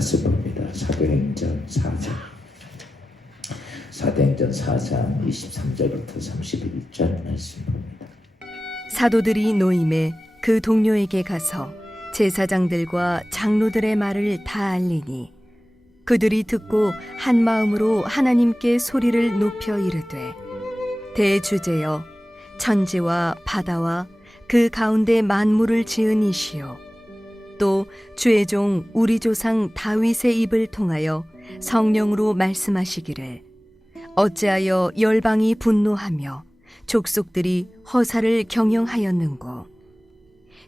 말씀 봅니다. 사도행전 4장 23절부터 31절 말씀 봅니다. 사도들이 노임에 그 동료에게 가서 제사장들과 장로들의 말을 다 알리니 그들이 듣고 한 마음으로 하나님께 소리를 높여 이르되 대주제여 천지와 바다와 그 가운데 만물을 지은 이시요 또 주의 종 우리 조상 다윗의 입을 통하여 성령으로 말씀하시기를 어찌하여 열방이 분노하며 족속들이 허사를 경영하였는고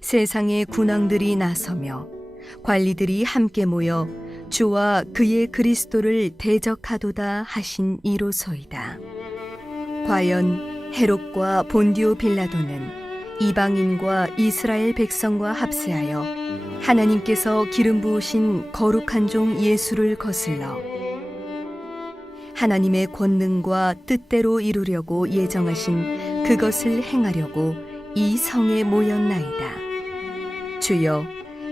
세상의 군왕들이 나서며 관리들이 함께 모여 주와 그의 그리스도를 대적하도다 하신 이로소이다. 과연 헤롯과 본디오 빌라도는 이방인과 이스라엘 백성과 합세하여 하나님께서 기름 부으신 거룩한 종 예수를 거슬러 하나님의 권능과 뜻대로 이루려고 예정하신 그것을 행하려고 이 성에 모였나이다. 주여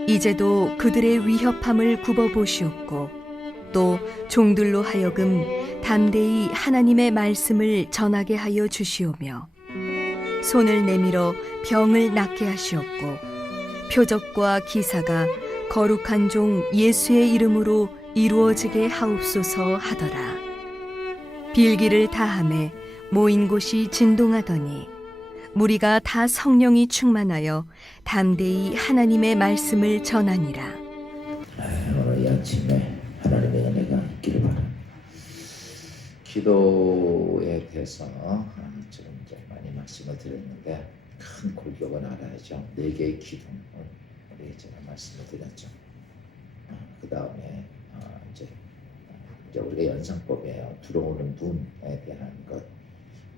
이제도 그들의 위협함을 굽어보시옵고 또 종들로 하여금 담대히 하나님의 말씀을 전하게 하여 주시오며 손을 내밀어 병을 낫게 하시옵고 표적과 기사가 거룩한 종 예수의 이름으로 이루어지게 하옵소서 하더라. 빌기를 다하매 모인 곳이 진동하더니 무리가 다 성령이 충만하여 담대히 하나님의 말씀을 전하니라. 오늘 이 아침에 하나님의 은혜가 있기를 바랍니다. 기도에 대해서 지금 이제 많이 말씀을 드렸는데 큰 골격은 알아야죠. 4개의 기둥을 우리 제가 말씀을 드렸죠. 그 다음에 이제 우리가 연상법이에요. 들어오는 문에 대한 것.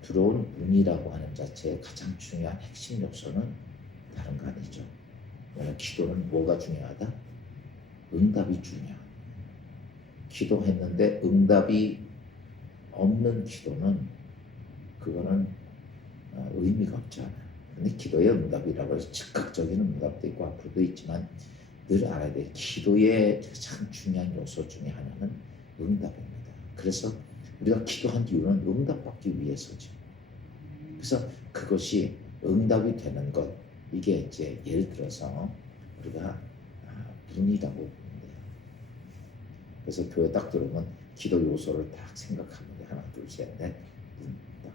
들어오는 문이라고 하는 자체의 가장 중요한 핵심 요소는 다른 거 아니죠. 기도는 뭐가 중요하다? 응답이 중요하다. 기도했는데 응답이 없는 기도는 그거는 의미가 없잖아요. 근데 기도의 응답이라고 해서 즉각적인 응답도 있고 앞으로도 있지만 늘 알아야 돼. 기도의 가장 중요한 요소 중에 하나는 응답입니다. 그래서 우리가 기도한 이유는 응답받기 위해서죠. 그래서 그것이 응답이 되는 것, 이게 이제 예를 들어서 우리가 문이라고 봅니다. 그래서 교회 딱 들어오면 기도 요소를 딱 생각하면 하나, 둘, 셋, 넷, 문, 딱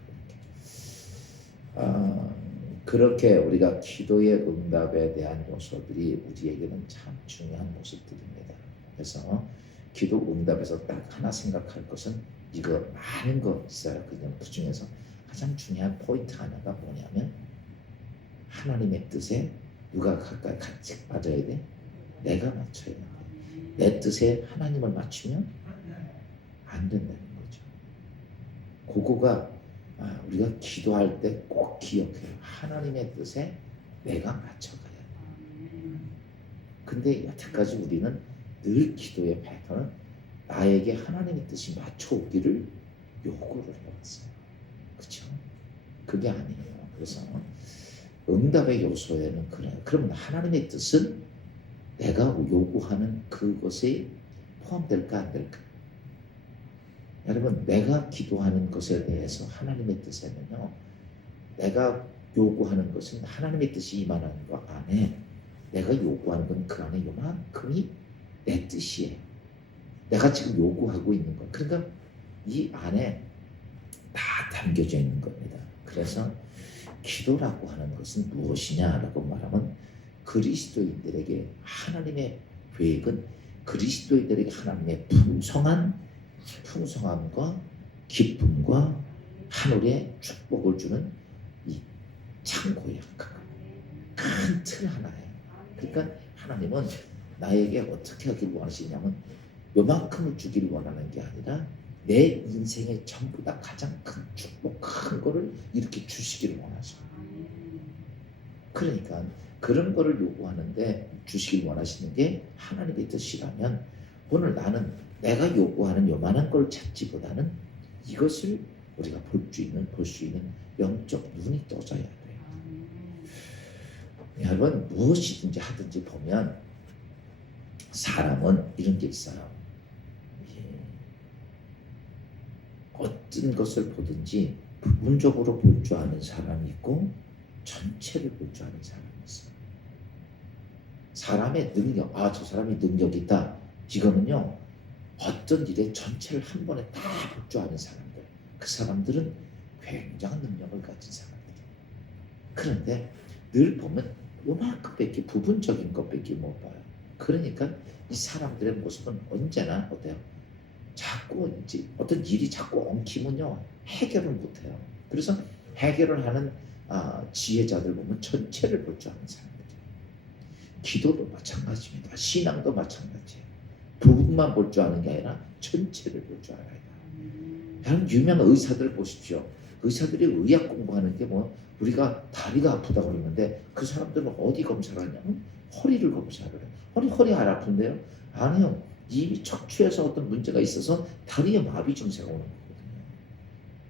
이렇게. 그렇게 우리가 기도의 응답에 대한 요소들이 우리에게는 참 중요한 모습들입니다. 그래서 기도 응답에서 딱 하나 생각할 것은 이거 많은 거 있어요. 그 중에서 가장 중요한 포인트 하나가 뭐냐면 하나님의 뜻에 누가 가까이 같이 맞아야 돼? 내가 맞춰야 돼. 내 뜻에 하나님을 맞추면 안 된다는 거죠. 그거가 우리가 기도할 때 꼭 기억해요. 하나님의 뜻에 내가 맞춰가야 돼. 근데 여태까지 우리는 늘 기도의 패턴은 나에게 하나님의 뜻이 맞춰오기를 요구를 해왔어요. 그렇죠? 그게 아니에요. 그래서 응답의 요소에는 그래요. 그러면 하나님의 뜻은 내가 요구하는 그것에 포함될까 안 될까? 여러분, 내가 기도하는 것에 대해서 하나님의 뜻에는요, 내가 요구하는 것은 하나님의 뜻이 이만한 거 안에 내가 요구하는 건 그 안에 요만큼이 내 뜻이에요. 내가 지금 요구하고 있는 것. 그러니까 이 안에 다 담겨져 있는 겁니다. 그래서 기도라고 하는 것은 무엇이냐라고 말하면 그리스도인들에게 하나님의 계획은 그리스도인들에게 하나님의 풍성함과 기쁨과 하늘의 축복을 주는 이 창고의 큰 틀 하나예요. 그러니까 하나님은 나에게 어떻게 하길 원하시냐면 요만큼을 주기를 원하는 게 아니라 내 인생의 전부 다 가장 큰 축복, 큰 거를 이렇게 주시기를 원하셔요. 그러니까 그런 거를 요구하는데 주시길 원하시는 게 하나님의 뜻이라면 오늘 나는 내가 요구하는 요만한 걸 찾지보다는 이것을 우리가 볼 수 있는 영적 눈이 떠져야 돼요. 여러분 무엇이든지 하든지 보면 사람은 이런 게 있어요. 어떤 것을 보든지 부분적으로 볼 줄 아는 사람이 있고 전체를 볼 줄 아는 사람이 있어요. 사람의 능력, 저 사람이 능력이 있다. 이거는요, 어떤 일의 전체를 한 번에 다 볼 줄 아는 사람들. 그 사람들은 굉장한 능력을 가진 사람들이에요. 그런데 늘 보면 요만큼밖에 부분적인 것밖에 못 봐요. 그러니까 이 사람들의 모습은 언제나 어때요? 자꾸 이제 어떤 일이 자꾸 엉키면요, 해결을 못해요. 그래서 해결을 하는 지혜자들 보면 전체를 볼 줄 아는 사람들이에요. 기도도 마찬가지입니다. 신앙도 마찬가지예요. 부분만 볼 줄 아는 게 아니라 전체를 볼 줄 알아야 돼요. 여러분, 유명한 의사들 보십시오. 의사들이 의학 공부하는 게 우리가 다리가 아프다고 그러는데 그 사람들은 어디 검사를 하냐면 허리를 검사를 해요. 허리 안 아픈데요? 아니요. 이미 척추에서 어떤 문제가 있어서 다리에 마비 증세가 오는 거거든요.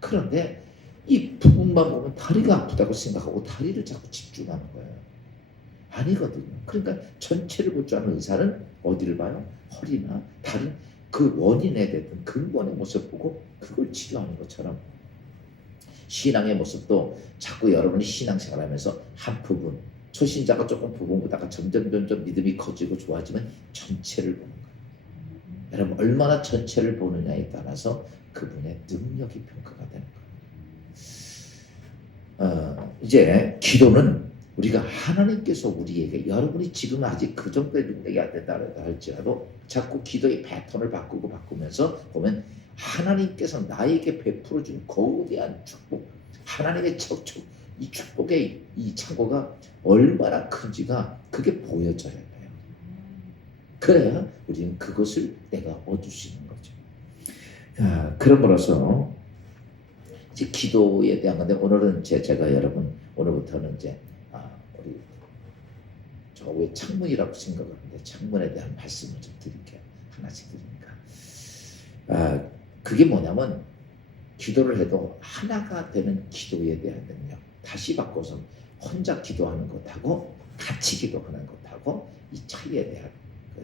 그런데 이 부분만 보면 다리가 아프다고 생각하고 다리를 자꾸 집중하는 거예요. 아니거든요. 그러니까 전체를 볼 줄 아는 의사는 어디를 봐요? 허리나 다른 그 원인에 대한 근본의 모습 보고 그걸 치료하는 것처럼 신앙의 모습도 자꾸 여러분이 신앙생활하면서 한 부분, 초신자가 조금 부분 보다가 점점 믿음이 커지고 좋아지면 전체를 보는 거예요. 여러분, 얼마나 전체를 보느냐에 따라서 그분의 능력이 평가가 되는 거예요. 이제 기도는 우리가 하나님께서 우리에게, 여러분이 지금 아직 그 정도의 능력이 안 된다 할지라도 자꾸 기도의 패턴을 바꾸면서 보면 하나님께서 나에게 베풀어 준 거대한 축복, 하나님의 이 축복의 이 창고가 얼마나 큰지가 그게 보여져야 돼요. 그래야 우리는 그것을 내가 얻을 수 있는 거죠. 그럼으로써 이제 기도에 대한 건데, 오늘은 제가 여러분, 오늘부터는 이제 우리 저 왜 창문이라고 생각을 하는데 창문에 대한 말씀을 좀 드릴게요. 하나씩 드리니까. 그게 뭐냐면 기도를 해도 하나가 되는 기도에 대한 능력. 다시 바꿔서 혼자 기도하는 것하고 같이 기도하는 것하고 이 차이에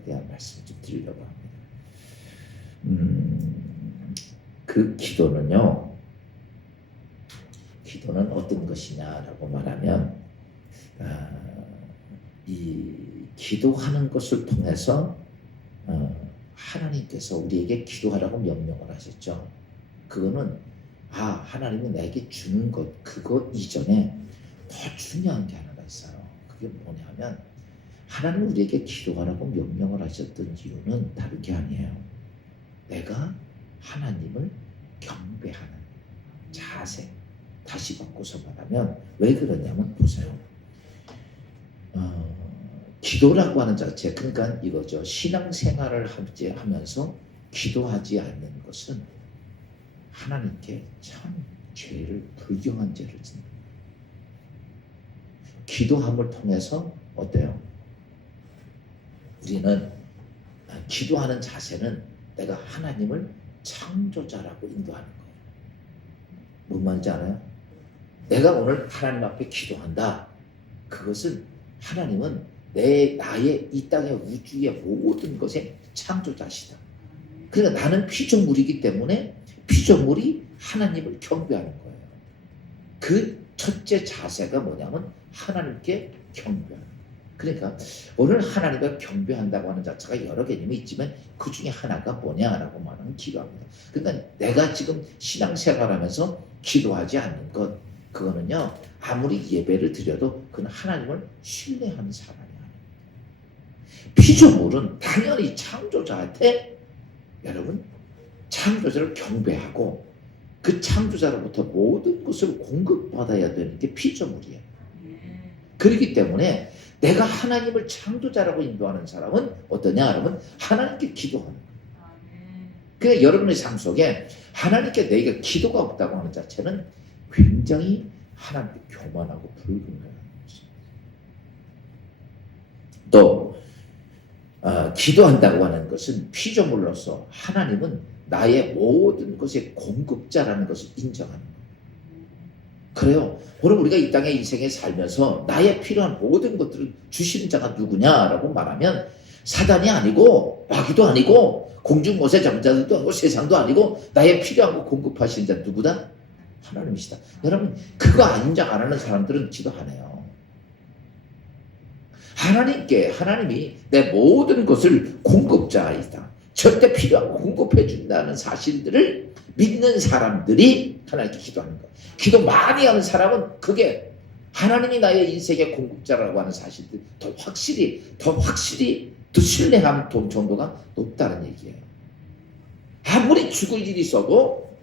대한 말씀을 좀 드리려고 합니다. 그 기도는 어떤 것이냐라고 말하면 이 기도하는 것을 통해서 하나님께서 우리에게 기도하라고 명령을 하셨죠. 그거는 하나님이 나에게 주는 것, 그거 이전에 더 중요한 게 하나가 있어요. 그게 뭐냐면 하나님 우리에게 기도하라고 명령을 하셨던 이유는 다른 게 아니에요. 내가 하나님을 경배하는 자세. 다시 바꿔서 말하면 왜 그러냐면 보세요. 기도라고 하는 자체, 그러니까 이거죠. 신앙생활을 하면서 기도하지 않는 것은 하나님께 참 죄를, 불경한 죄를 짓는 거예요. 기도함을 통해서 어때요? 우리는 기도하는 자세는 내가 하나님을 창조자라고 인도하는 거예요. 뭔 말인지 알아요? 내가 오늘 하나님 앞에 기도한다. 그것은 하나님은 나의 이 땅의 우주의 모든 것의 창조자시다. 그러니까 나는 피조물이기 때문에 피조물이 하나님을 경배하는 거예요. 그 첫째 자세가 뭐냐면 하나님께 경배하는 거예요. 그러니까 오늘 하나님을 경배한다고 하는 자체가 여러 개념이 있지만 그 중에 하나가 뭐냐라고 말하면 기도합니다. 그러니까 내가 지금 신앙생활하면서 기도하지 않는 것, 그거는요 아무리 예배를 드려도 그건 하나님을 신뢰하는 사람이 아니에요. 피조물은 당연히 창조자한테 여러분 창조자를 경배하고 그 창조자로부터 모든 것을 공급받아야 되는 게 피조물이에요. 그렇기 때문에 내가 하나님을 창조자라고 인도하는 사람은 어떠냐 여러분? 하나님께 기도하는 거예요. 그러니까 여러분의 삶 속에 하나님께 내가 기도가 없다고 하는 자체는 굉장히 하나님께 교만하고 불근거한 것입니다. 또 기도한다고 하는 것은 피조물로서 하나님은 나의 모든 것의 공급자라는 것을 인정하는 거예요. 그래요. 오늘 우리가 이 땅의 인생에 살면서 나의 필요한 모든 것들을 주시는 자가 누구냐라고 말하면 사단이 아니고 마귀도 아니고 공중못의 잠자들도 아니고 세상도 아니고 나의 필요한 거 공급하시는 자 누구다? 하나님이시다. 여러분 그거 인정 안 하는 사람들은 기도 안 해요. 하나님이 내 모든 것을 공급자이다. 절대 필요한 거 공급해 준다는 사실들을 믿는 사람들이 하나님께 기도하는 거예요. 기도 많이 하는 사람은 그게 하나님이 나의 인생의 공급자라고 하는 사실들 더 확실히 더 신뢰함 정도가 높다는 얘기예요. 아무리 죽을 일이 있어도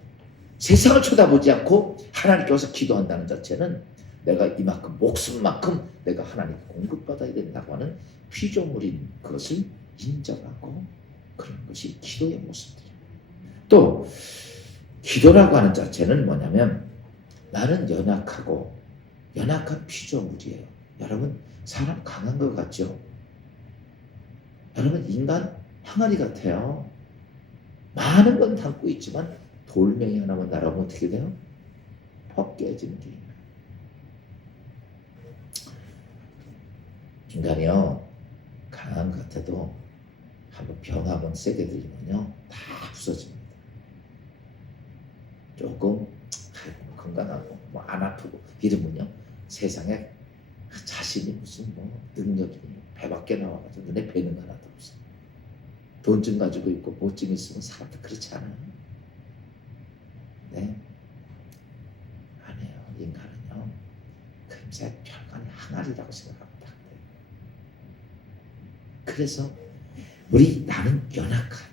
세상을 쳐다보지 않고 하나님께 와서 기도한다는 자체는 내가 이만큼 목숨만큼 내가 하나님께 공급받아야 된다고 하는 피조물인 것을 인정하고 그런 것이 기도의 모습들이에요. 또 기도라고 하는 자체는 뭐냐면 나는 연약한 피조물이에요. 여러분 사람 강한 것 같죠? 여러분 인간 항아리 같아요. 많은 건 담고 있지만 돌멩이 하나만 날아오면 어떻게 돼요? 퍽 깨지는 게 있나요? 인간이요 강한 것 같아도 한번 병 한번 세게 들리면요 다 부서집니다. 조금 건강하고 뭐 안 아프고 이러면요 세상에 자신이 무슨 뭐 능력이 배 밖에 나와가지고 눈에 뵈는 거 하나도 없어. 돈 좀 가지고 있고 뭐 좀 있으면 사람들 그렇지 않아요. 네, 아니에요. 인간은요 금세 별거 아닌 항아리라고 생각합니다. 그래서 나는 연약한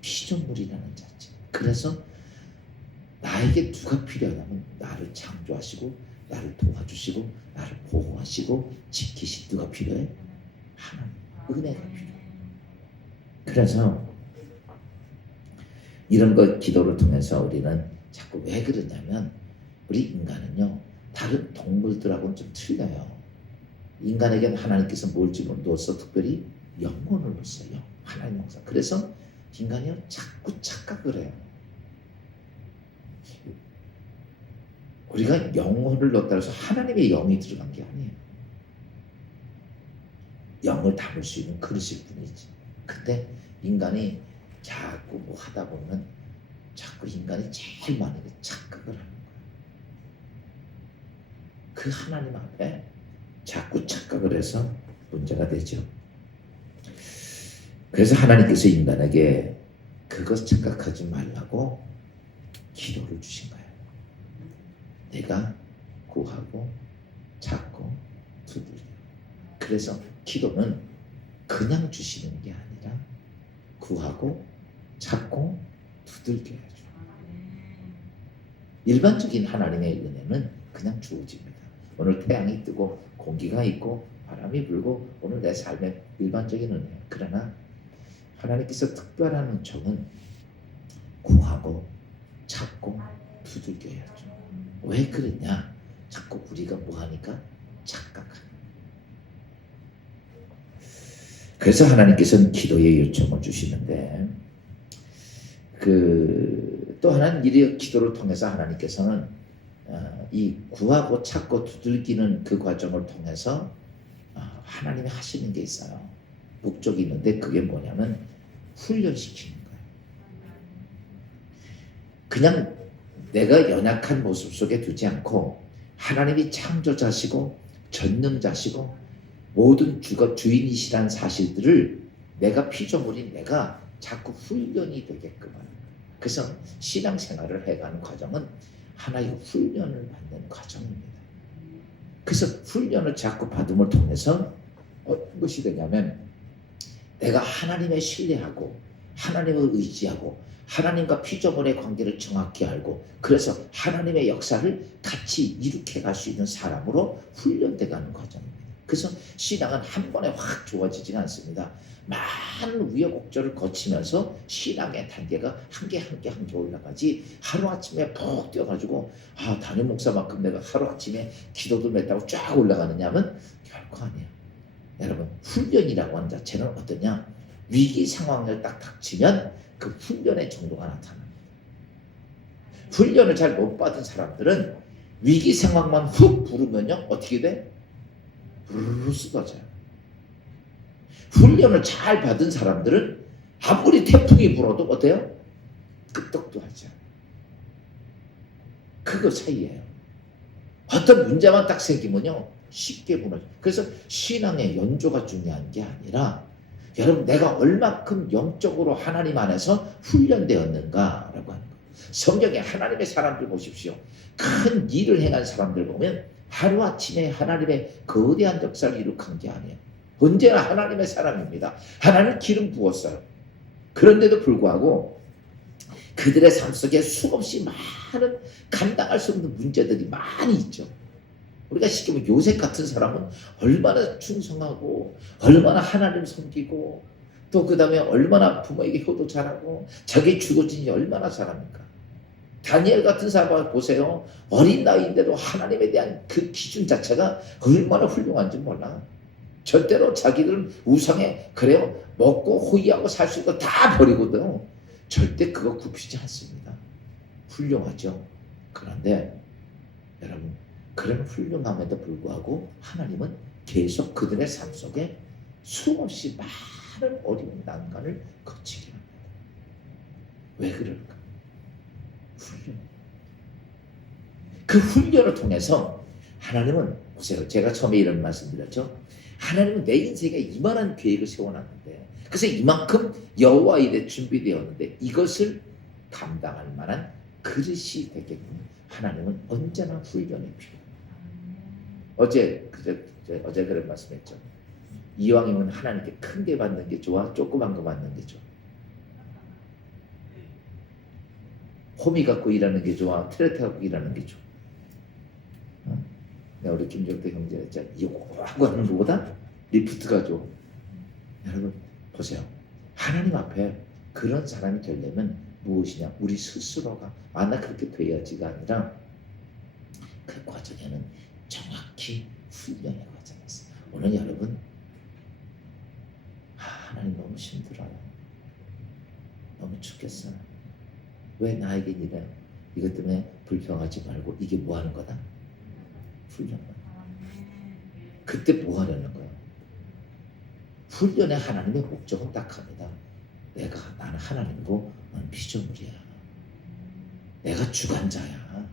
피조물이라는 자체. 그래서 나에게 누가 필요하냐면 나를 창조하시고 나를 도와주시고 나를 보호하시고 지키실 누가 필요해? 하나님. 은혜가 필요해. 그래서 이런 것 기도를 통해서 우리는 자꾸 왜 그러냐면 우리 인간은요 다른 동물들하고는 좀 틀려요. 인간에게는 하나님께서 뭘 집어넣어서 특별히 영혼을 넣었어요. 하나님 영상. 그래서 인간이요 자꾸 착각을 해요. 우리가 영혼을 넣었다 해서 하나님의 영이 들어간 게 아니에요. 영을 담을 수 있는 그릇일 뿐이지. 근데 인간이 자꾸 뭐 하다 보면 자꾸 인간이 제일 많은 게 착각을 하는 거예요. 그 하나님 앞에 자꾸 착각을 해서 문제가 되죠. 그래서 하나님께서 인간에게 그것 착각하지 말라고 기도를 주신 거예요. 내가 구하고 찾고 두드려. 그래서 기도는 그냥 주시는 게 아니라 구하고 찾고 두들겨야죠. 일반적인 하나님의 은혜는 그냥 주어집니다. 오늘 태양이 뜨고 공기가 있고 바람이 불고 오늘 내 삶의 일반적인 은혜. 그러나 하나님께서 특별한 은총은 구하고 찾고 두들겨야죠. 왜 그러냐? 자꾸 우리가 뭐하니까 착각하는. 그래서 하나님께서는 기도의 요청을 주시는데 또 하나는 이 기도를 통해서 하나님께서는 이 구하고 찾고 두들기는 그 과정을 통해서 하나님이 하시는 게 있어요. 목적이 있는데 그게 뭐냐면 훈련시키는 거예요. 그냥 내가 연약한 모습 속에 두지 않고 하나님이 창조자시고 전능자시고 모든 주인이시라는 사실들을 내가 피조물인 내가 자꾸 훈련이 되게끔 하는 거예요. 그래서 신앙생활을 해가는 과정은 하나의 훈련을 받는 과정입니다. 그래서 훈련을 자꾸 받음을 통해서 어떤 것이 되냐면 내가 하나님의 신뢰하고 하나님을 의지하고 하나님과 피조물의 관계를 정확히 알고 그래서 하나님의 역사를 같이 이룩해 갈 수 있는 사람으로 훈련돼 가는 과정입니다. 그래서 신앙은 한 번에 확 좋아지지가 않습니다. 많은 우여곡절을 거치면서 신앙의 단계가 한 개 올라가지 하루아침에 푹 뛰어가지고 담임 목사만큼 내가 하루아침에 기도도 맺다고 쫙 올라가느냐면 결코 아니에요. 여러분 훈련이라고 하는 자체는 어떠냐? 위기 상황을 딱 닥치면 그 훈련의 정도가 나타납니다. 훈련을 잘 못 받은 사람들은 위기 상황만 훅 부르면요 어떻게 돼? 부르르 쓰러져요. 훈련을 잘 받은 사람들은 아무리 태풍이 불어도 어때요? 끄떡도 하지 않아요. 그거 차이예요. 어떤 문제만 딱 생기면요 쉽게 무너져요. 그래서 신앙의 연조가 중요한 게 아니라 여러분 내가 얼마큼 영적으로 하나님 안에서 훈련되었는가라고 하는 거예요. 성경에 하나님의 사람들 보십시오. 큰 일을 행한 사람들 보면 하루아침에 하나님의 거대한 역사를 이룩한 게 아니에요. 언제나 하나님의 사람입니다. 하나님 기름 부었어요. 그런데도 불구하고 그들의 삶 속에 수없이 많은 감당할 수 없는 문제들이 많이 있죠. 우리가 쉽게 보면 요셉 같은 사람은 얼마나 충성하고 얼마나 하나님 섬기고 또 그 다음에 얼마나 부모에게 효도 잘하고 자기 죽어진이 얼마나 잘합니까? 다니엘 같은 사람 보세요. 어린 나이인데도 하나님에 대한 그 기준 자체가 얼마나 훌륭한지 몰라. 절대로 자기들은 우상에 그래요 먹고 호의하고 살 수 있고 다 버리거든. 절대 그거 굽히지 않습니다. 훌륭하죠. 그런데 여러분 그런 훌륭함에도 불구하고 하나님은 계속 그들의 삶 속에 수없이 많은 어려운 난관을 거치게 합니다. 왜 그럴까? 훈련. 그 훈련을 통해서 하나님은 보세요. 제가 처음에 이런 말씀 드렸죠. 하나님은 내 인생에 이만한 계획을 세워놨는데 그래서 이만큼 여호와 일에 준비되었는데 이것을 감당할 만한 그릇이 되게끔 하나님은 언제나 훈련이 필요합니다. 어제 그런 말씀했죠. 이왕이면 하나님께 큰 게 받는 게 좋아? 조그만 거 받는 게 좋아? 호미 갖고 일하는 게 좋아? 트랙터 갖고 일하는 게 좋아? 내가 우리 김정태 형제 했잖아. 이거 하고 하는 것보다 리프트가 좋아. 여러분 보세요. 하나님 앞에 그런 사람이 되려면 무엇이냐? 우리 스스로가 나 그렇게 돼야지가 아니라 그 과정에는 정확히 훈련의 과정이 있어요. 오늘 여러분 하나님 너무 힘들어요. 너무 죽겠어요. 왜 나에게 이래? 이것 때문에 불평하지 말고 이게 뭐 하는 거다? 훈련. 그때 뭐 하려는 거야? 훈련의 하나님의 목적은 딱 합니다. 나는 하나님이고 너는 피조물이야. 내가 주관자야.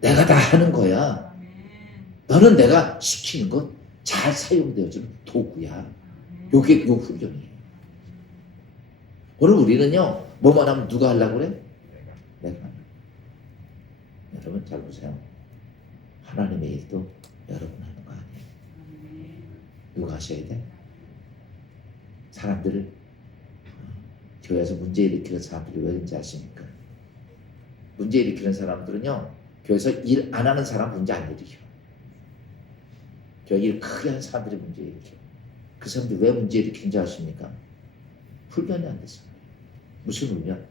내가 다 하는 거야. 너는 내가 시키는 것 잘 사용되어지는 도구야. 요게 요 훈련이에요. 오늘 우리는요 뭐만 하면 누가 하려고 그래? 내가. 여러분 잘 보세요. 하나님의 일도 여러분 하는 거 아니에요. 누가 하셔야 돼? 사람들을 교회에서 문제 일으키는 사람들이 왜 그런지 아십니까? 문제 일으키는 사람들은요 교회에서 일 안 하는 사람 문제 안 일으켜. 교회 일 크게 하는 사람들이 문제 일으켜. 그 사람들이 왜 문제 일으키는지 아십니까? 훈련이 안 됐어요. 무슨 훈련?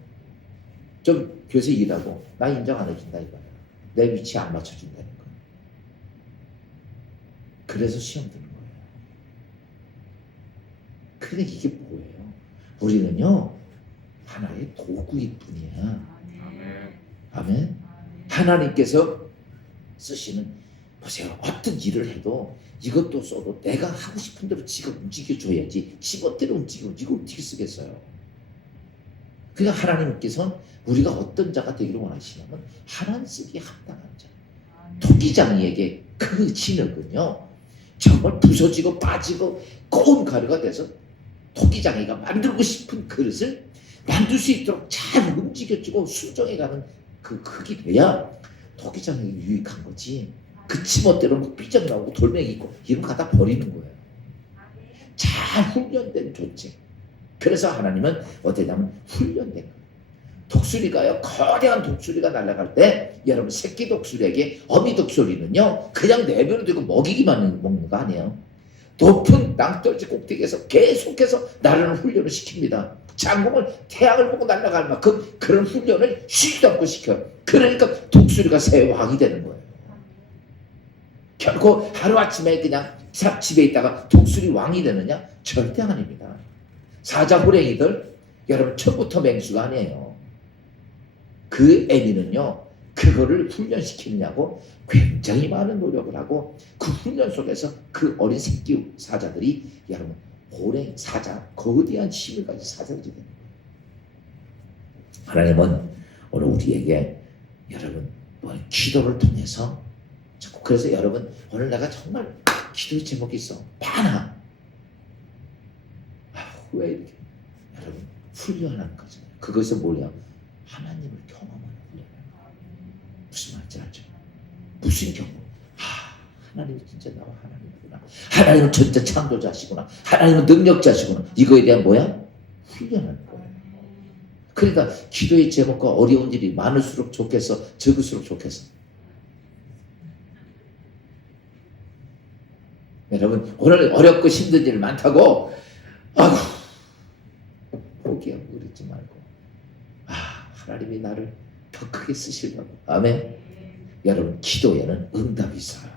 좀 교회에서 일하고 나 인정 안 해준다 이거야. 내 위치 안 맞춰준다는 거야. 그래서 시험 드는 거예요. 그러니까 이게 뭐예요? 우리는요 하나의 도구일 뿐이야. 아멘. 하나님께서 쓰시는 보세요. 어떤 일을 해도 이것도 써도 내가 하고 싶은 대로 지가 움직여줘야지 지 멋대로 움직이고 이걸 어떻게 쓰겠어요? 그러니까 하나님께서 우리가 어떤 자가 되기를 원하시냐면 하나님 쓰기에 합당한 자. 토기장이에게 그 진흙은요 정말 부서지고 빠지고 고운 가루가 돼서 토기장이가 만들고 싶은 그릇을 만들 수 있도록 잘 움직여주고 순정해가는 그 흙이 돼야 토기장이 유익한 거지. 그 치멋대로 뭐 삐쩍 나오고 돌멩이 있고 이런 거 갖다 버리는 거예요. 잘 훈련된 존재. 그래서 하나님은 어떻게냐면 훈련된 거예요. 독수리가요 거대한 독수리가 날아갈 때 여러분 새끼 독수리에게 어미 독수리는요 그냥 내버려 두고 먹이기만 먹는 거 아니에요. 높은 낭떠러지 꼭대기에서 계속해서 나르는 훈련을 시킵니다. 장공을 태양을 보고 날아갈 만큼 그런 훈련을 쉬지도 않고 시켜요. 그러니까 독수리가 새 왕이 되는 거예요. 결코 하루아침에 그냥 집에 있다가 독수리 왕이 되느냐? 절대 아닙니다. 사자호랭이들 여러분 처음부터 맹수가 아니에요. 그 애미는요 그거를 훈련시키느냐고 굉장히 많은 노력을 하고 그 훈련 속에서 그 어린 새끼 사자들이 여러분 호랭 사자 거대한 힘을 가진 사자들이 되는 거예요. 하나님은 오늘 우리에게 여러분 기도를 통해서 그래서 여러분 오늘 내가 정말 기도의 제목이 있어 많아. 왜 이렇게 여러분 훈련하는 거죠. 그것은 뭐냐? 하나님을 경험하는 훈련이에요. 무슨 말인지 알죠? 무슨 경험? 하나님이 진짜 나와 하나님이구나. 하나님은 진짜 창조자시구나. 하나님은 능력자시구나. 이거에 대한 뭐야? 훈련하는 거예요. 그러니까 기도의 제목과 어려운 일이 많을수록 좋겠어? 적을수록 좋겠어? 여러분 오늘 어렵고 힘든 일 많다고 포기하고 그러지 말고 하나님이 나를 더 크게 쓰시려고. 아멘. 여러분 기도에는 응답이 있어요.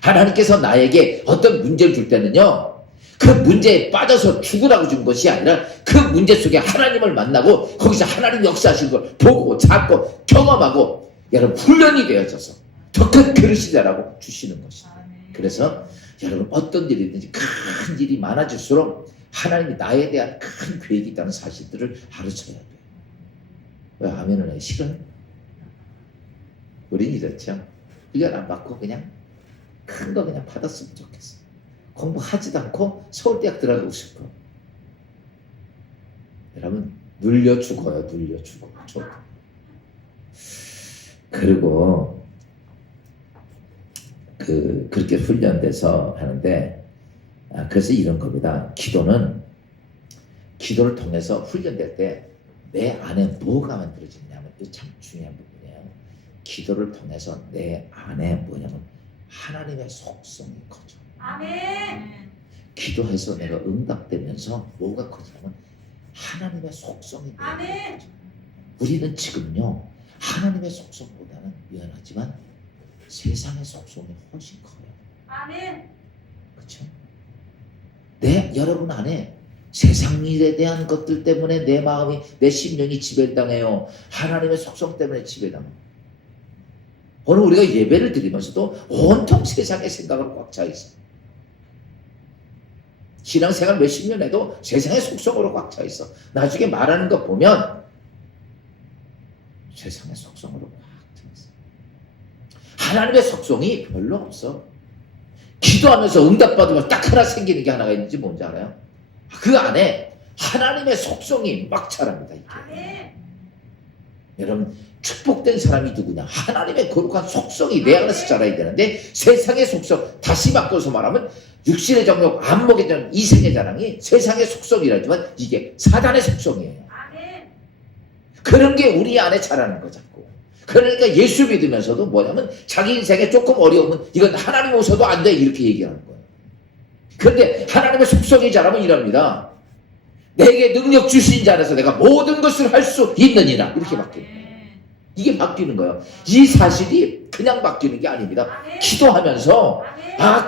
하나님께서 나에게 어떤 문제를 줄 때는요 그 문제에 빠져서 죽으라고 준 것이 아니라 그 문제 속에 하나님을 만나고 거기서 하나님 역사하신 걸 보고 잡고 경험하고 여러분 훈련이 되어져서 더 큰 그릇이 되라고 주시는 것입니다. 그래서 여러분 어떤 일이든지 큰 일이 많아질수록 하나님이 나에 대한 큰 계획이 있다는 사실들을 알아쳐야 돼요. 왜 아멘을 해? 싫어요? 우린 이렇죠. 훈련 안 받고 그냥 큰 거 그냥 받았으면 좋겠어. 공부하지도 않고 서울대학 들어가고 싶고. 여러분 눌려 죽어요. 눌려 죽어. 그리고 그렇게 훈련돼서 하는데 그래서 이런 겁니다. 기도를 통해서 훈련될 때 내 안에 뭐가 만들어지냐면 이거 참 중요한 부분이에요. 기도를 통해서 내 안에 뭐냐면 하나님의 속성이 커져. 아멘. 기도해서 내가 응답되면서 뭐가 커지냐면 하나님의 속성이 아멘. 커져. 우리는 지금요 하나님의 속성보다는 미안하지만 세상의 속성이 훨씬 커요. 아멘. 그렇죠? 여러분 안에 세상 일에 대한 것들 때문에 내 마음이 내 심령이 지배당해요. 하나님의 속성 때문에 지배당해요. 오늘 우리가 예배를 드리면서도 온통 세상의 생각으로 꽉 차 있어요. 신앙생활 몇십 년 해도 세상의 속성으로 꽉 차 있어. 나중에 말하는 거 보면 세상의 속성으로 꽉 차 있어. 하나님의 속성이 별로 없어. 기도하면서 응답받으면 딱 하나 생기는 게 하나가 있는지 뭔지 알아요? 그 안에 하나님의 속성이 막 자랍니다. 이게. 아멘. 여러분 축복된 사람이 누구냐? 하나님의 거룩한 속성이 내 안에서 자라야 되는데 세상의 속성, 다시 바꿔서 말하면 육신의 정욕, 안목의 자랑, 이생의 자랑이 세상의 속성이라지만 이게 사단의 속성이에요. 아멘. 그런 게 우리 안에 자라는 거 자꾸. 그러니까 예수 믿으면서도 뭐냐면 자기 인생에 조금 어려우면 이건 하나님 오셔도 안 돼 이렇게 얘기하는 거예요. 그런데 하나님의 속성이 자라면 이랍니다. 내게 능력 주신 자 안에서 내가 모든 것을 할 수 있느니라 이렇게 바뀌는 거예요. 이게 바뀌는 거예요. 이 사실이 그냥 바뀌는 게 아닙니다. 기도하면서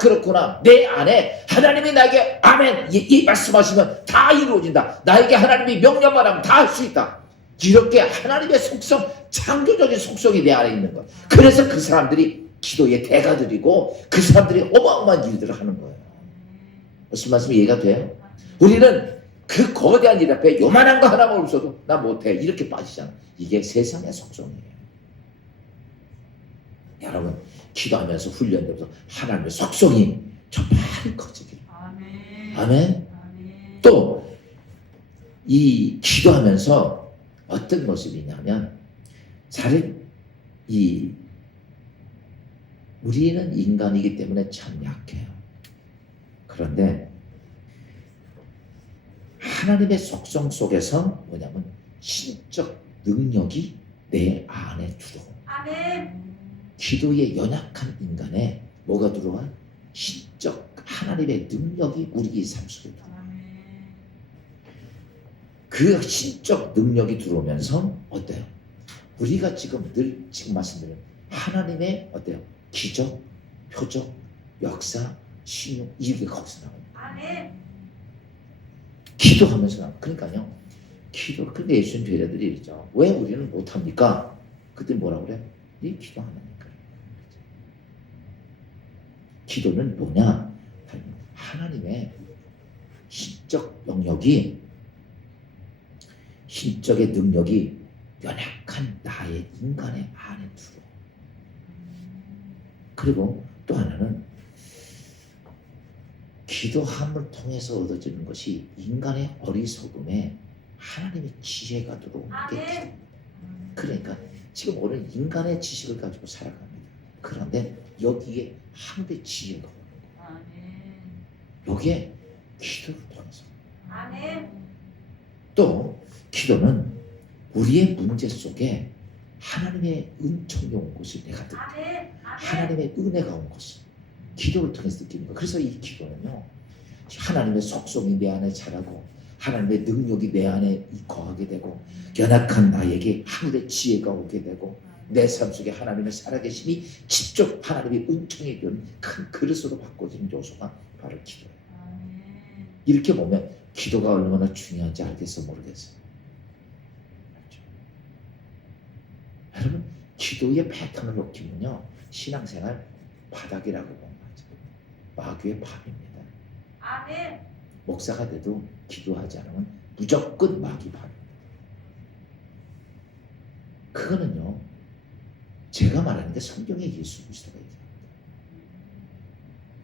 그렇구나. 내 안에 하나님이 나에게 아멘 이 말씀하시면 다 이루어진다. 나에게 하나님이 명령만 하면 다 할 수 있다. 이렇게 하나님의 속성, 창조적인 속성이 내 안에 있는 거예요. 그래서 그 사람들이 기도의 대가들이고 그 사람들이 어마어마한 일들을 하는 거예요. 무슨 말씀이 이해가 돼요? 우리는 그 거대한 일 앞에 요만한 거 하나만 없어도 나 못해 이렇게 빠지잖아. 이게 세상의 속성이에요. 여러분 기도하면서 훈련되면서 하나님의 속성이 좀 많이 커지기를. 아멘. 또 이 기도하면서 어떤 모습이냐면 우리는 인간이기 때문에 참 약해요. 그런데 하나님의 속성 속에서 뭐냐면 신적 능력이 내 안에 들어와. 아멘. 기도에 연약한 인간에 뭐가 들어와? 신적 하나님의 능력이 우리 삶 속에 들어와. 그 신적 능력이 들어오면서 어때요? 우리가 지금 말씀드린 하나님의 어때요? 기적, 표적, 역사, 신용 이게 거기서 나옵니다. 아멘. 기도하면서 그러니까요. 그런데 예수님 제자들이 이러죠. 왜 우리는 못합니까? 그때 뭐라고 그래? 네 기도하니까. 기도는 뭐냐? 하나님의 신적 영역이, 신적의 능력이 연약한 나의 인간의 안에 들어. 그리고 또 하나는 기도함을 통해서 얻어지는 것이 인간의 어리석음에 하나님의 지혜가 들어오는 게 기도입니다. 그러니까 지금 우리는 인간의 지식을 가지고 살아갑니다. 그런데 여기에 하늘의 지혜가 오는 거예요. 여기에 기도를 통해서. 아멘. 또 기도는 우리의 문제 속에 하나님의 은총이 온 것을 내가 느껴요. 아멘. 하나님의 은혜가 온 것을 기도를 통해서 느끼는 거예요. 그래서 이 기도는요, 하나님의 속성이 내 안에 자라고 하나님의 능력이 내 안에 거하게 되고 연약한 나에게 하늘의 지혜가 오게 되고 내 삶 속에 하나님의 살아계심이 직접 하나님의 은총이 되는 큰 그릇으로 바꿔지는 요소가 바로 기도예요. 이렇게 보면 기도가 얼마나 중요한지 알겠어 모르겠어요. 알죠? 여러분, 기도의 패턴을 놓기면요, 신앙생활 바닥이라고 보는 거죠. 마귀의 밤입니다. 아멘. 목사가 돼도 기도하지 않으면 무조건 마귀 밤입니다. 그거는요, 제가 말하는 게 성경의 예수 그리스도가 얘기합니다.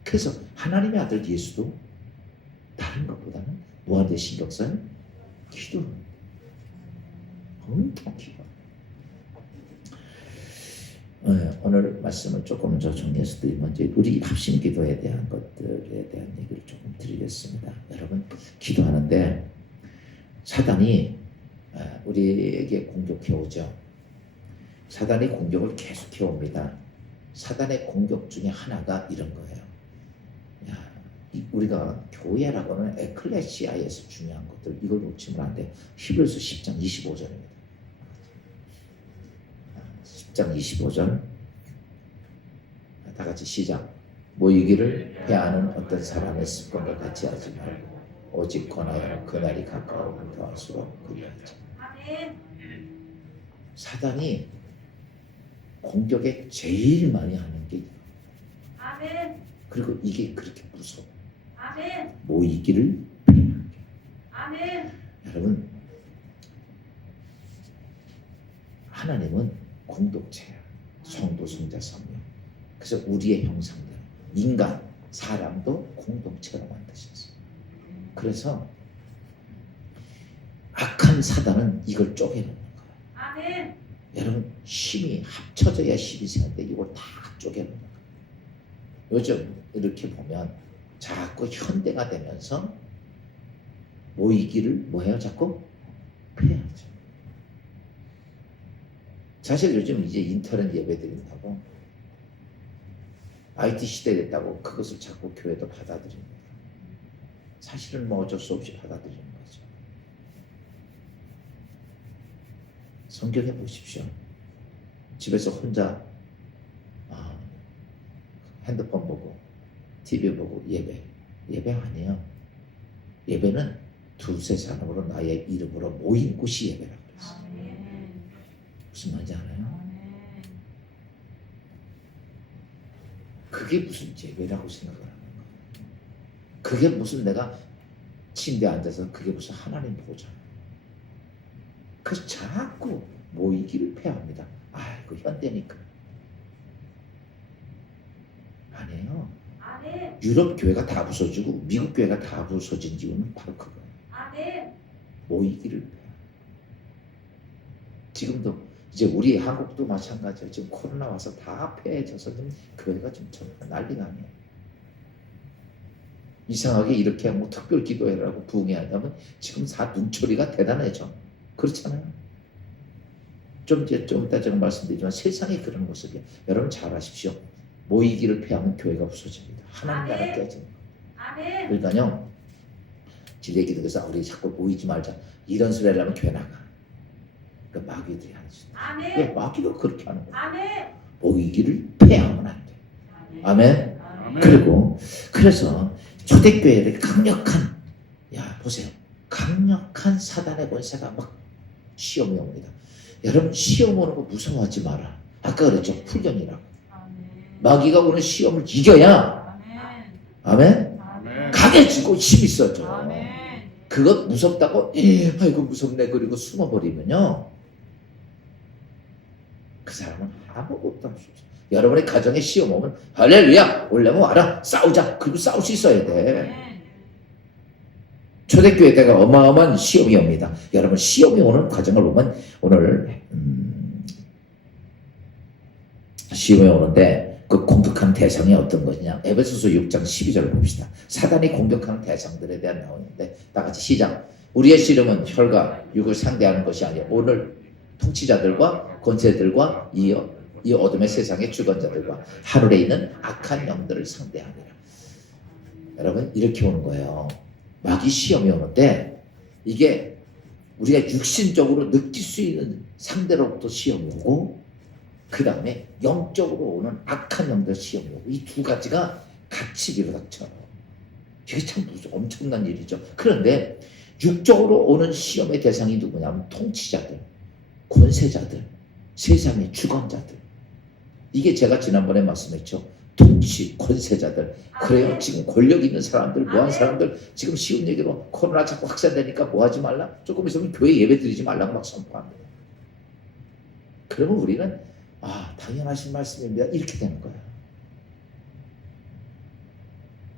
그래서 하나님의 아들 예수도 다른 것보다는 뭐한테 신경 써요? 기도를. 엄청 기도. 오늘 말씀을 조금 더 정리해서 드리면 이제 우리 합심 기도에 대한 것들에 대한 얘기를 조금 드리겠습니다. 여러분, 기도하는데 사단이 우리에게 공격해 오죠. 사단이 공격을 계속해 옵니다. 사단의 공격 중에 하나가 이런 거예요. 우리가 교회라고는 에클레시아에서 중요한 것들, 이걸 놓치면 안 돼. 히브리서 10장 25절입니다. 10장 25절 다 같이 시작. 모이기를 패하는 어떤 사람의 습관과 같이 하지 말고 오직 권하여 그날이 가까우면 더할수록 그리하자. 사단이 공격에 제일 많이 하는 게 아멘. 그리고 이게 그렇게 무서워. 아멘. 모이기를 패하는 게. 아멘. 여러분, 하나님은 공동체야. 성도, 성자, 성령. 그래서 우리의 형상대로 인간, 사람도 공동체로 만드셨어요. 그래서 악한 사단은 이걸 쪼개놓는 거예요. 아멘. 여러분, 힘이 합쳐져야 힘이 생기는데 이걸 다 쪼개놓는 거예요. 요즘 이렇게 보면 자꾸 현대가 되면서 모이기를 뭐해요? 자꾸 패야죠. 사실 요즘 이제 인터넷 예배 드린다고 IT 시대 됐다고 그것을 자꾸 교회도 받아들입니다. 사실은 뭐 어쩔 수 없이 받아들이는 거죠. 성경에 보십시오. 집에서 혼자 핸드폰 보고 TV 보고 예배 아니에요. 예배는 두세 사람으로 나의 이름으로 모인 곳이 예배라고 그랬어요. 무슨 말인지 알아요? 그게 무슨 예배라고 생각을 하는 거예요. 그게 무슨 내가 침대에 앉아서 그게 무슨 하나님 보잖아. 그래서 자꾸 모이기를 패합니다. 아이고 현대니까. 아니에요. 아멘. 유럽 교회가 다 부서지고 미국 교회가 다 부서진 이유는 바로 그거예요. 아멘. 모이기를 패. 지금도 이제 우리 한국도 마찬가지예요. 지금 코로나 와서 다 패해져서 교회가 좀 난리가 아니에요. 이상하게 이렇게 뭐 특별 기도회라고 부흥해야하면 지금 다 눈초리가 대단해져. 그렇잖아요. 좀 이따 제가 말씀드리지만 세상이 그런 모습이에요. 여러분 잘 아십시오. 모이기를 패하면 교회가 부서집니다. 하나님 나라 깨지는 거예요. 아멘. 그러니까요, 진리의 기도에서 우리 자꾸 모이지 말자 이런 소리 하려면 교회 나가. 그 마귀들이 하는 짓. 왜 마귀가 그렇게 하는 거예요? 아멘. 모이기를 패하면 안 돼. 아멘. 그리고 그래서 초대교회의 강력한, 보세요, 강력한 사단의 권세가 막 시험이 옵니다. 여러분 시험 오는 거 무서워하지 마라. 아까 그랬죠. 훈련이라고. 아멘. 마귀가 오는 시험을 이겨야 아멘. 아멘 아멘. 강해지고 힘이 있어져. 아멘. 그것 무섭다고 아이고 무섭네 그리고 숨어버리면요 그 사람은 아무것도 할 수 없어. 여러분의 가정에 시험 오면 할렐루야 올려면 와라 싸우자. 그리고 싸울 수 있어야 돼. 아멘. 초대교회 때가 어마어마한 시험이 옵니다. 여러분 시험이 오는 과정을 보면 오늘 시험이 오는데 그 공격하는 대상이 어떤 것이냐. 에베소서 6장 12절을 봅시다. 사단이 공격하는 대상들에 대한 나오는데 다 같이 시작. 우리의 씨름은 혈과 육을 상대하는 것이 아니라 오늘 통치자들과 권세들과 이 어둠의 세상의 주권자들과 하늘에 있는 악한 영들을 상대합니다. 여러분 이렇게 오는 거예요. 마귀 시험이 오는데 이게 우리가 육신적으로 느낄 수 있는 상대로부터 시험이 오고 그 다음에 영적으로 오는 악한 영들 시험이 오고 이 두 가지가 같이 밀어닥쳐요. 이게 참 엄청난 일이죠. 그런데 육적으로 오는 시험의 대상이 누구냐면 통치자들, 권세자들, 세상의 주권자들. 이게 제가 지난번에 말씀했죠. 통치, 권세자들. 그래요. 지금 권력 있는 사람들, 뭐한 사람들 지금 쉬운 얘기로 코로나 자꾸 확산되니까 뭐 하지 말라? 조금 있으면 교회 예배 드리지 말라고 막 선포합니다. 그러면 우리는 당연하신 말씀입니다. 이렇게 되는 거예요.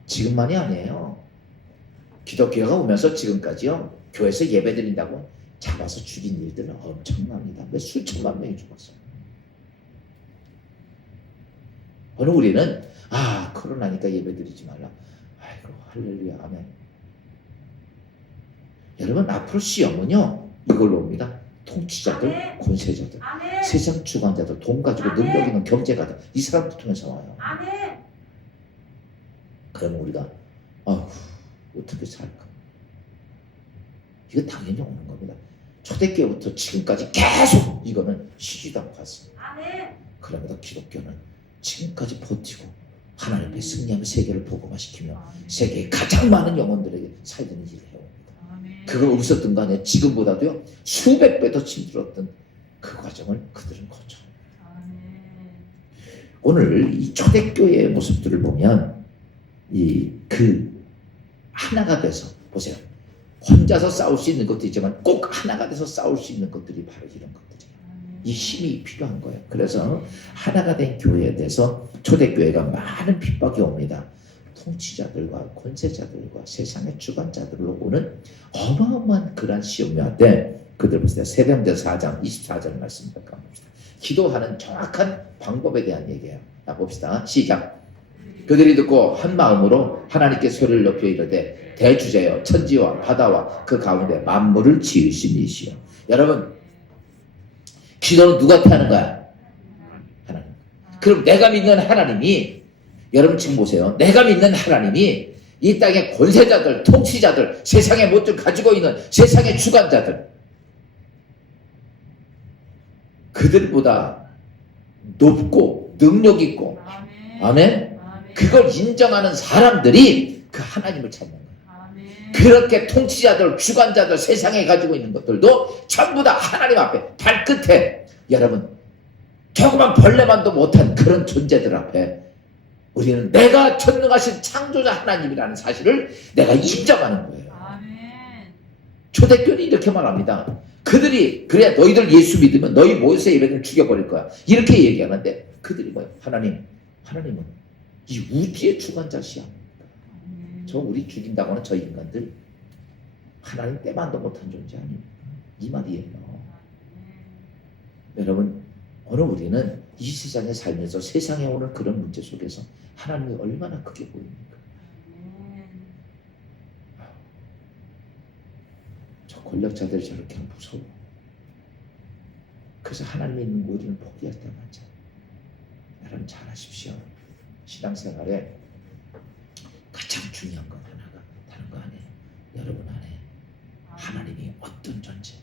지금만이 아니에요. 기독교가 오면서 지금까지요. 교회에서 예배 드린다고 잡아서 죽인 일들은 엄청납니다. 몇 수천만 명이 죽었어요. 오늘 우리는 코로나니까 예배 드리지 말라. 아이고 할렐루야 아멘. 여러분 앞으로 시험은요 이걸로 옵니다. 통치자들, 아멘. 권세자들, 아멘. 세상 주관자들, 돈 가지고 아멘. 능력 있는 경제가들 이 사람들 통해서 와요. 아멘. 그러면 우리가 어떻게 살까? 이거 당연히 오는 겁니다. 초대교회부터 지금까지 계속 이거는 쉬지도 않고 왔어요. 아멘. 그러면서 기독교는 지금까지 버티고 하나님 앞에 승리하며 세계를 복음화시키며 세계의 가장 많은 영혼들에게 살리는 일을 해옵니다. 아멘. 그거 없었던 거 아니에요. 지금보다도요 수백 배 더 힘들었던 그 과정을 그들은 거쳐요. 아멘. 오늘 이 초대교회의 모습들을 보면 그 하나가 돼서 보세요. 혼자서 싸울 수 있는 것도 있지만 꼭 하나가 돼서 싸울 수 있는 것들이 바로 이런 것들이에요. 이 힘이 필요한 거예요. 그래서 하나가 된 교회에 대해서 초대교회가 많은 핍박이 옵니다. 통치자들과 권세자들과 세상의 주관자들로 오는 어마어마한 그러한 시험이 왔대. 그들 보세요. 세병대서 4장 24절 말씀 봅시다. 기도하는 정확한 방법에 대한 얘기예요. 자, 봅시다. 시작. 그들이 듣고 한 마음으로 하나님께 소리를 높여 이르되 대주제여 천지와 바다와 그 가운데 만물을 지으신 이시여. 여러분 기도는 누구한테 하는 거야? 하나님. 그럼 내가 믿는 하나님이 여러분 지금 보세요. 내가 믿는 하나님이 이 땅의 권세자들, 통치자들, 세상의 모든 가지고 있는 세상의 주관자들 그들보다 높고 능력 있고 아멘? 그걸 인정하는 사람들이 그 하나님을 찾는 거예요. 아멘. 그렇게 통치자들, 주관자들, 세상에 가지고 있는 것들도 전부 다 하나님 앞에 발끝에 여러분 조그만 벌레만도 못한 그런 존재들 앞에 우리는 내가 전능하신 창조자 하나님이라는 사실을 내가 인정하는 거예요. 아멘. 초대교회는 이렇게 말합니다. 그들이 그래 너희들 예수 믿으면 너희 모세 예배를 죽여버릴 거야. 이렇게 얘기하는데 그들이 뭐예요? 하나님은 이 우주의 주관자시야. 저 우리 죽인다고 하는 저 인간들 하나님 때만도 못한 존재 아닙니까? 이 말이에요. 여러분 오늘 우리는 이 세상에 살면서 세상에 오는 그런 문제 속에서 하나님이 얼마나 크게 보입니까? 저 권력자들이 저렇게 무서워. 그래서 하나님 있는 우리는 포기할 때가 많죠. 여러분 잘하십시오. 신앙생활에 가장 중요한 건 하나가 다른 거 아니에요. 여러분 안에 하나님이 어떤 존재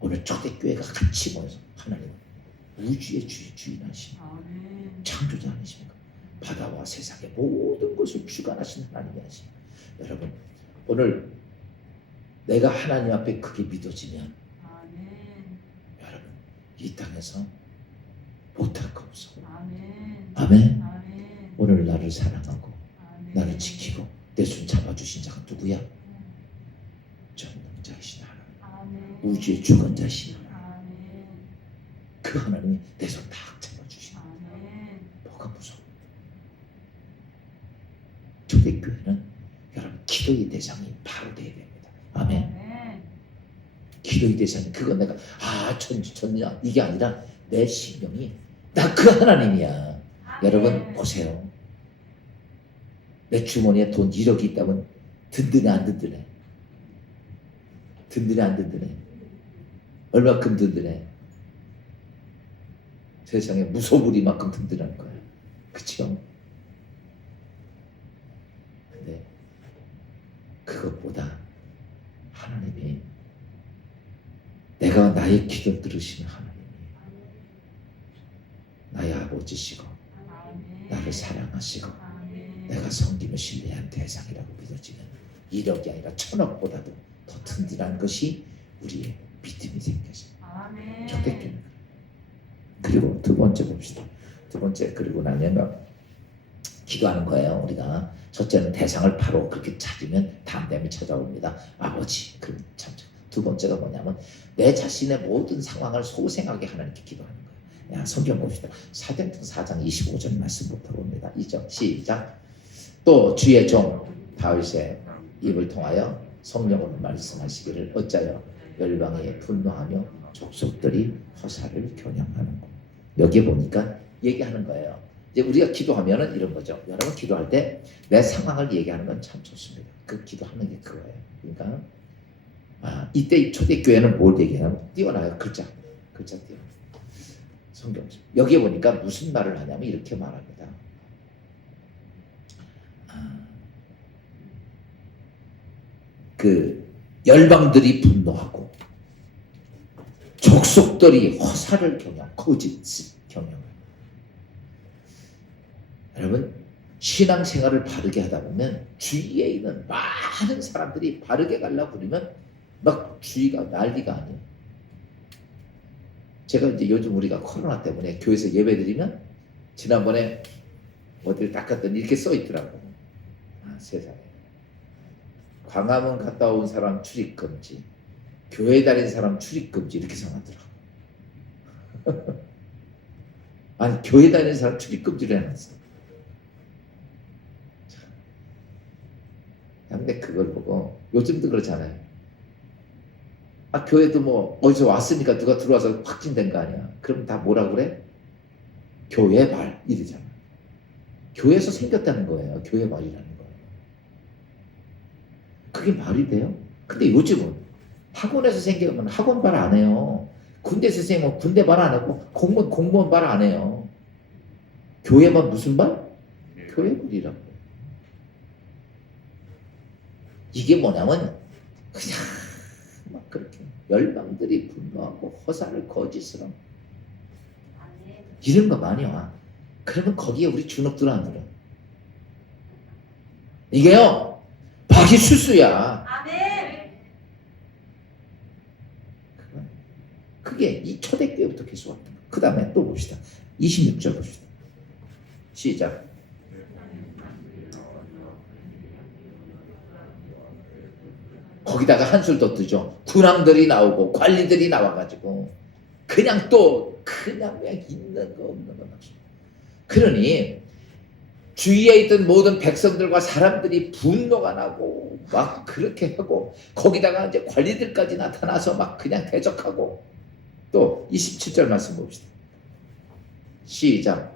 오늘 초대교회가 같이 모여서 하나님 우주의 주인하신 창조자 아니십니까? 바다와 세상의 모든 것을 주관하신 하나님이 하십니까? 여러분 오늘 내가 하나님 앞에 그게 믿어지면 여러분 이 땅에서 못할 거 없어. 아멘. 아멘. 아멘. 오늘 나를 사랑하고 아멘. 나를 지키고 내 손 잡아주신 자가 누구야? 전능자이신 하나님, 아멘. 우주의 주권자이신 하나님. 아멘. 그 하나님이 내 손 딱 잡아주신 아멘. 뭐가 무서워? 초대교회는 여러분 기도의 대상이 바로 돼야 됩니다. 아멘. 아멘. 기도의 대상이 그건 내가 천지천냐 이게 아니라 내 심령이 나 그 하나님이야. 여러분 보세요. 내 주머니에 돈 1억이 있다면 든든해 안 든든해? 든든해 안 든든해? 얼마큼 든든해? 세상에 무소불위만큼 든든한 거야. 그쵸? 근데 그것보다 하나님이 내가 나의 기도 들으시는 하나님이 나의 아버지시고 아멘. 나를 사랑하시고 아멘. 내가 섬기며 신뢰한 대상이라고 믿어지는 1억이 아니라 1000억보다도 더 든든한 것이 우리의 믿음이 생겨서 아멘. 초대교회는. 그리고 두 번째 봅시다. 두 번째 그리고 나면 기도하는 거예요. 우리가 첫째는 대상을 바로 그렇게 찾으면 담대함이 찾아옵니다. 아버지. 두 번째가 뭐냐면 내 자신의 모든 상황을 소생하게 하나님께 기도하는 거예요. 야, 성경 봅시다. 사도행전 4장 25절 말씀부터 봅니다. 2절 시작. 또 주의 종 다윗의 입을 통하여 성령으로 말씀하시기를 어찌하여 열방에 분노하며 족속들이 허사를 겨냥하는 거. 여기 보니까 얘기하는 거예요. 이제 우리가 기도하면은 이런 거죠. 여러분 기도할 때 내 상황을 얘기하는 건 참 좋습니다. 그 기도하는 게 그거예요. 그러니까 이때 초대교회는 뭘 얘기하냐면 띄워놔요. 글자 띄워. 성경 여기에 보니까 무슨 말을 하냐면 이렇게 말합니다. 그 열방들이 분노하고 족속들이 허사를 거짓을 경영해요. 여러분 신앙생활을 바르게 하다 보면 주위에 있는 많은 사람들이 바르게 가려고 그러면 막 주위가 난리가 아니에요. 제가 이제 요즘 우리가 코로나 때문에 교회에서 예배드리면 지난번에 어디를 닦았더니 이렇게 써 있더라고. 세상에. 광화문 갔다 온 사람 출입금지, 교회 다닌 사람 출입금지 이렇게 써놨더라고. 아니 교회 다니는 사람 출입금지를 해놨어. 근데 그걸 보고 요즘도 그렇잖아요. 교회도 뭐 어디서 왔으니까 누가 들어와서 확진된 거 아니야. 그럼 다 뭐라 그래? 교회 말 이러잖아. 교회에서 생겼다는 거예요. 교회 말이라는 거예요. 그게 말이 돼요? 근데 요즘은 학원에서 생기면 학원 말 안 해요. 군대에서 생기면 군대 말 안 하고 공무원 말 안 해요. 교회만 무슨 말? 교회 말이라고. 이게 뭐냐면 그냥 막 그렇게 열방들이 분노하고 허사를 거짓으로 이런 거 많이 와. 그러면 거기에 우리 주눅들어 안 들어. 이게요 마귀 수수야. 아멘. 그게 이 초대교회부터 계속 왔던 거야. 그 다음에 또 봅시다. 26절 봅시다. 시작. 거기다가 한술 더 뜨죠. 군왕들이 나오고 관리들이 나와가지고 그냥 있는 거 없는 거 막. 그러니 주위에 있던 모든 백성들과 사람들이 분노가 나고 막 그렇게 하고 거기다가 이제 관리들까지 나타나서 막 그냥 대적하고. 또 27절 말씀 봅시다. 시작.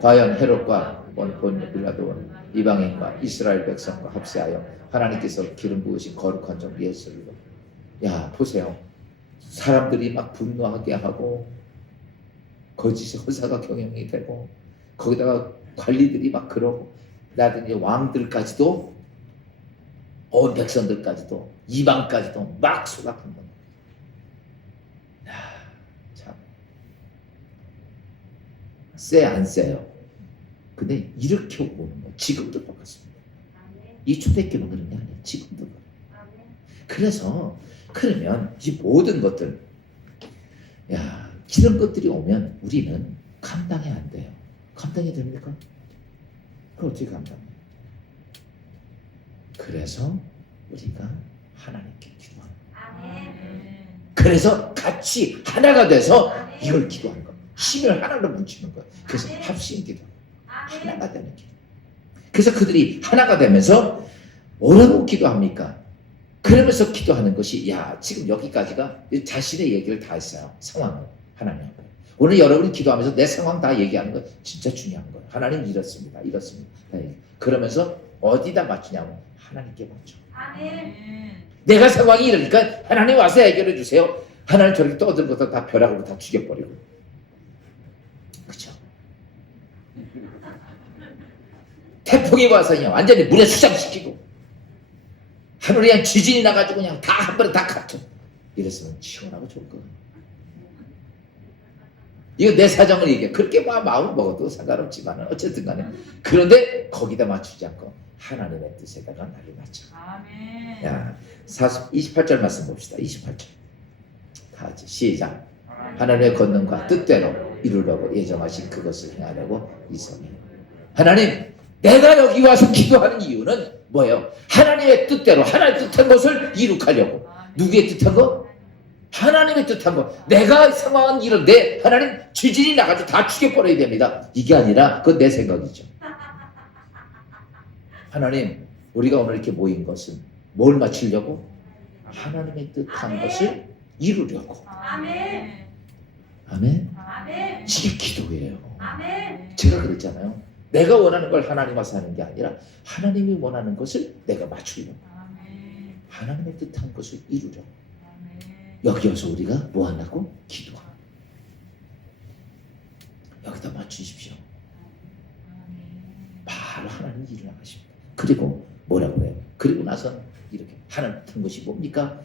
과연 헤롯과 본요 빌라도는 이방인과 이스라엘 백성과 합세하여 하나님께서 기름 부으신 거룩한 종 예수를. 야 보세요. 사람들이 막 분노하게 하고 거짓 허사가 경영이 되고 거기다가 관리들이 막 그러고 나중에 왕들까지도 온 백성들까지도 이방까지도 막 소각한 겁니다. 참 쎄 안 쎄요. 근데 이렇게 오는 거 지금도 똑같습니다. 이 초대교회는 그런 게 아니에요. 지금도 그래요. 그래서 그러면 이 모든 것들 이런 것들이 오면 우리는 감당이 안 돼요. 감당이 됩니까? 그걸 어떻게 감당해요? 그래서 우리가 하나님께 기도합니다. 아멘. 그래서 같이 하나가 돼서 이걸 기도하는 거예요. 힘을 하나로 뭉치는 거예요. 그래서 합심 기도, 하나가 되는 기도. 그래서 그들이 하나가 되면서 뭐라고 기도합니까? 그러면서 기도하는 것이 지금 여기까지가 자신의 얘기를 다 했어요. 상황을 하나님하고. 오늘 여러분이 기도하면서 내 상황 다 얘기하는 거 진짜 중요한 거예요. 하나님 이렇습니다. 그러면서 어디다 맞추냐면 하나님께 맞춰. 아멘. 내가 상황이 이러니까 하나님 와서 해결해 주세요. 하나님 저렇게 떠든 것도 다 벼락으로 다 죽여버리고. 그렇죠? 태풍이 와서 그냥 완전히 물에 수장시키고 하늘에 그냥 지진이 나가지고 그냥 다 한 번에 다 갖춰. 이랬으면 시원하고 좋을 거예요. 이거 내 사정을 얘기해. 그렇게 마음 먹어도 상관없지만 어쨌든 간에. 그런데 거기다 맞추지 않고 하나님의 뜻에다가 나를 맞춰. 아멘. 28절 말씀 봅시다. 28절. 다 같이 시작. 하나님의 권능과 뜻대로 이루려고 예정하신 그것을 행하려고 이 성에. 하나님, 내가 여기 와서 기도하는 이유는 뭐예요? 하나님의 뜻대로 하나님의 뜻한 것을 이룩하려고. 누구의 뜻한 거? 하나님의 뜻한 거. 내가 상황은 이런데 하나님 지진이 나가지고 다 죽여버려야 됩니다. 이게 아니라 그건 내 생각이죠. 하나님, 우리가 오늘 이렇게 모인 것은 뭘 맞추려고? 하나님의 뜻한 것을 이루려고. 아멘. 아멘. 아멘. 이게 기도예요. 아멘. 제가 그랬잖아요. 내가 원하는 걸 하나님 와서 하는 게 아니라 하나님이 원하는 것을 내가 맞추려고. 아멘. 하나님의 뜻한 것을 이루려고. 아멘. 여기 와서 우리가 뭐 하냐고? 기도하고. 여기다 맞추십시오. 바로 하나님 일을 나가십니다. 그리고 뭐라고 그래요? 그리고 나서 이렇게 하나님 뜻한 것이 뭡니까?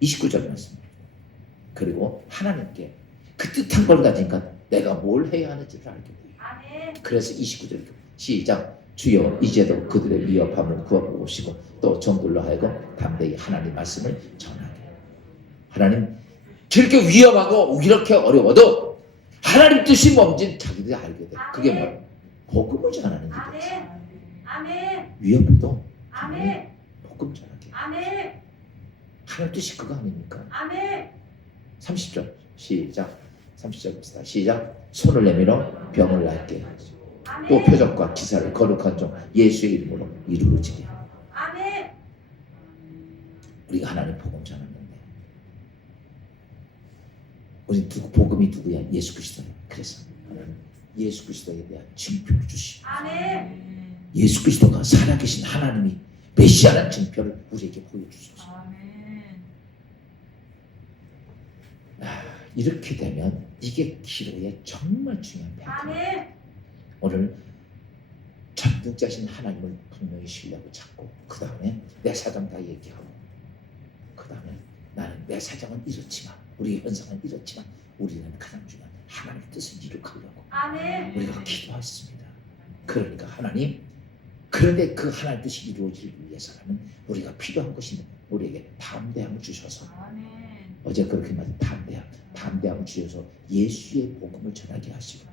29절 말씀입니다. 그리고 하나님께 그 뜻한 걸 가지니까 내가 뭘 해야 하는지를 알게 돼요. 아멘. 그래서 29절 시작. 주여 이제도 그들의 위협함을 구하시고 또 종들로 하여금 담대히 하나님 말씀을 전하게. 하나님 저렇게 위험하고 이렇게 어려워도 하나님 뜻이 뭔지 자기들이 알게 돼. 그게 뭐예요? 복음을 전하는 일이죠. 아멘. 위협도 아멘. 복음 전하게. 아멘. 하나님 뜻이 그거 아닙니까? 아멘. 30절 시작. 30절 봅시다. 시작. 손을 내밀어 병을 낫게 하지. 또 표적과 기사를 거룩한 종 예수의 이름으로 이루어지게. 아멘. 우리가 하나님 복음 전하는데 우리 복음이 누구야? 예수 그리스도야. 그래서 하나님 예수 그리스도에 대한 증표를 주시고 아멘. 예수 그리스도가 살아계신 하나님이 메시아라는 증표를 우리에게 보여주소서. 아멘. 이렇게 되면 이게 기도의 정말 중요한 배경. 아멘. 오늘 전능자신 하나님을 분명히 신뢰하고 찾고 그 다음에 내 사정 다 얘기하고 그 다음에 나는 내 사정은 이렇지만 우리의 현상은 이렇지만 우리는 가장 중요한 하나님의 뜻을 이룩하려고 아멘. 우리가 기도했습니다. 그러니까 하나님, 그런데 그 하나님의 뜻이 이루어지기 위해서는 우리가 필요한 것이 우리에게 담대함을 주셔서 아멘. 어제 그렇게 말해 담대함을 주셔서 예수의 복음을 전하게 하시고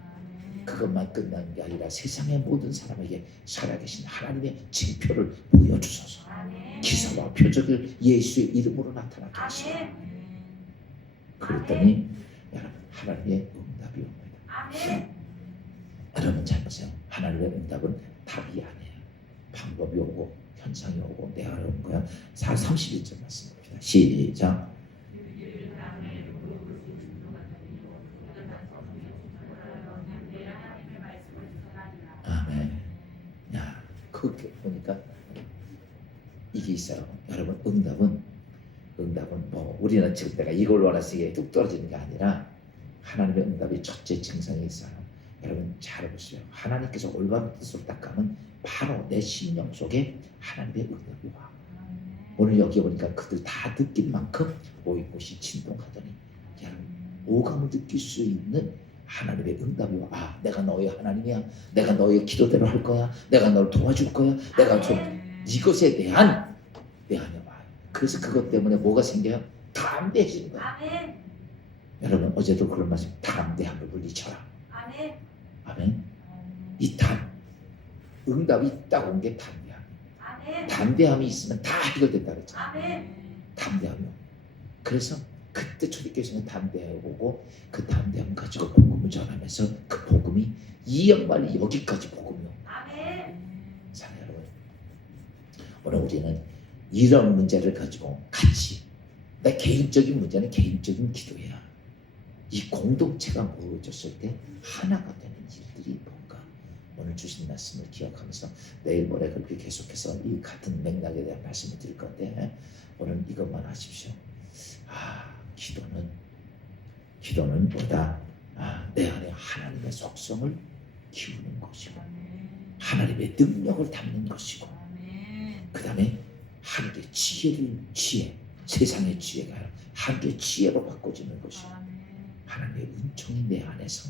그것만 끝나는 게 아니라 세상의 모든 사람에게 살아계신 하나님의 징표를 보여주소서. 아멘. 기사와 표적을 예수의 이름으로 나타나게 하시고 아멘. 그랬더니 여러분 하나님의 응답이 옵니다. 아멘. 여러분 잘 보세요. 하나님의 응답은 답이 아니에요. 방법이 오고 현상이 오고 내가 어려운 거야. 31절 말씀입니다. 시작. 아멘. 야, 그렇게 보니까 이게 있어요. 여러분 응답은 뭐 우리는 지금 내가 이걸 원해서 이게 뚝 떨어지는 게 아니라 하나님의 응답이 첫째 증상이 있어요. 여러분 잘 보세요. 하나님께서 올바른 뜻으로 딱 가면 바로 내 심령 속에 하나님의 응답이 와. 오늘 여기 보니까 그들 다 느낀 만큼 모인 곳이 진동하더니 여러분 오감을 느낄 수 있는 하나님의 응답이 와. 아, 내가 너의 하나님이야. 내가 너의 기도대로 할 거야. 내가 널 도와줄 거야. 내가 좀 이것에 대한 내 안에 와요. 그래서 그것 때문에 뭐가 생겨요? 담대해지는 거야. 아멘. 여러분 어제도 그런 말씀, 담대함을 물리쳐라. 아멘. 아멘. 이 응답이 딱 온 게 담대함. 아멘. 담대함이 있으면 다 해결된다 그랬잖아요. 아멘. 담대함이요. 그래서 그때 초대교회에서는 담대하고 그 담대함 가지고 복음을 전하면서 그 복음이 이 양반이 여기까지 복음이요. 아멘. 사랑하는 여러분, 오늘 우리는 이런 문제를 가지고 같이, 내 개인적인 문제는 개인적인 기도야. 이 공동체가 모여졌을 때 하나가 되는 일들이 뭔가, 오늘 주신 말씀을 기억하면서 내일 모레 그렇게 계속해서 이 같은 맥락에 대한 말씀을 드릴 건데, 오늘 이것만 하십시오. 기도는 뭐다? 내 안에 하나님의 속성을 키우는 것이고 하나님의 능력을 담는 것이고, 그 다음에 하늘의 세상의 지혜가 아니라 하늘의 지혜로 바꿔지는 것이고, 하나님의 은총이 내 안에서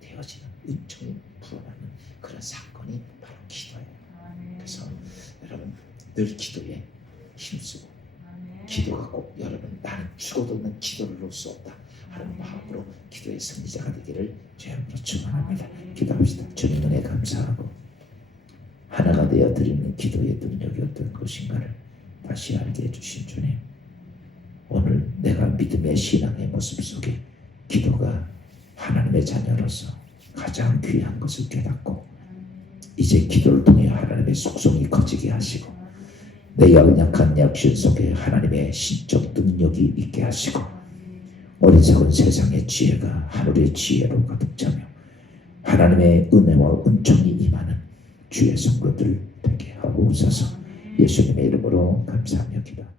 되어지는, 은총이 불어나는 그런 사건이 바로 기도예요. 그래서 여러분 늘 기도에 힘쓰고, 기도가 꼭, 여러분 나는 죽어도 난 기도를 놓을 수 없다 하는 마음으로 기도의 승리자가 되기를 주님으로 축원합니다. 기도합시다. 주님 은혜 감사하고, 하나가 되어 드리는 기도의 능력이 어떤 것인가를 다시 알게 해주신 주님, 오늘 내가 믿음의 신앙의 모습 속에 기도가 하나님의 자녀로서 가장 귀한 것을 깨닫고, 이제 기도를 통해 하나님의 속성이 커지게 하시고, 내 연약한 약신 속에 하나님의 신적 능력이 있게 하시고, 어리석은 세상의 지혜가 하늘의 지혜로 가득 차며 하나님의 은혜와 은총이 임하는 주의 성도들 되게 하옵소서. 예수님의 이름으로 감사하며 기도합니다.